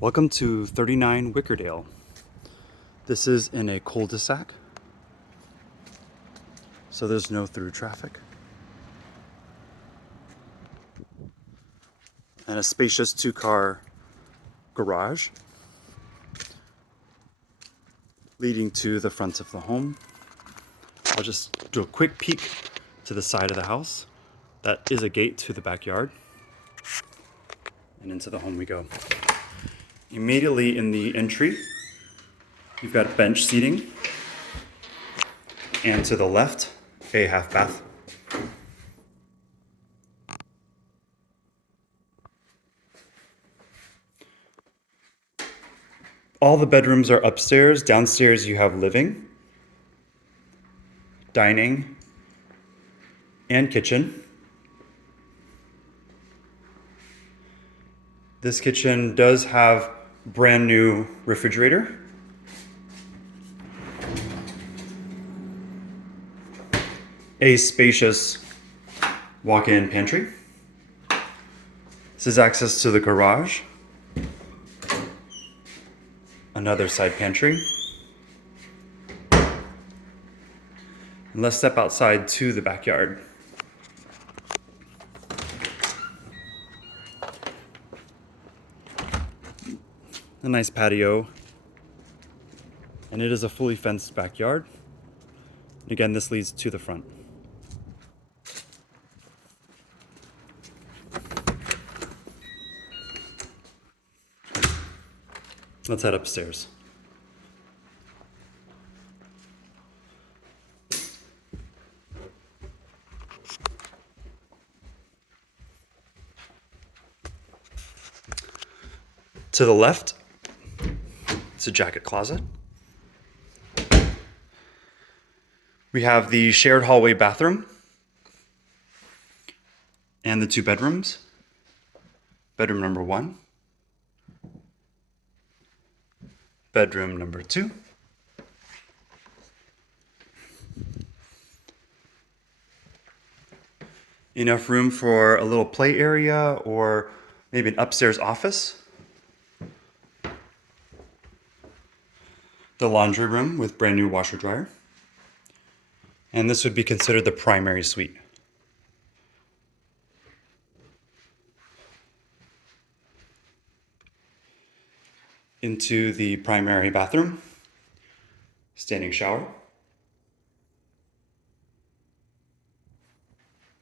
Welcome to 39 Wickerdale. This is in a cul-de-sac, so there's no through traffic. And a spacious two-car garage leading to the front of the home. I'll just do a quick peek to the side of the house. That is a gate to the backyard. And into the home we go. Immediately in the entry, you've got bench seating. And to the left, a half bath. All the bedrooms are upstairs. Downstairs you have living, dining, and kitchen. This kitchen does have brand new refrigerator. A spacious walk-in pantry. This is access to the garage. Another side pantry. And let's step outside to the backyard. A nice patio. And it is a fully fenced backyard. Again, this leads to the front. Let's head upstairs. To the left, it's a jacket closet. We have the shared hallway bathroom and the two bedrooms. Bedroom number 1. Bedroom number 2. Enough room for a little play area or maybe an upstairs office. The laundry room with brand new washer dryer. And this would be considered the primary suite. Into the primary bathroom, standing shower,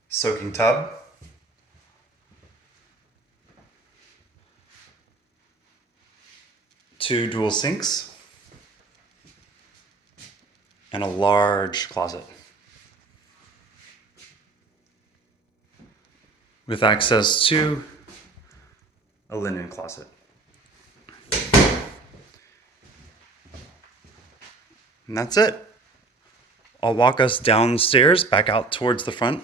soaking tub, two dual sinks, and a large closet with access to a linen closet. And that's it. I'll walk us downstairs back out towards the front.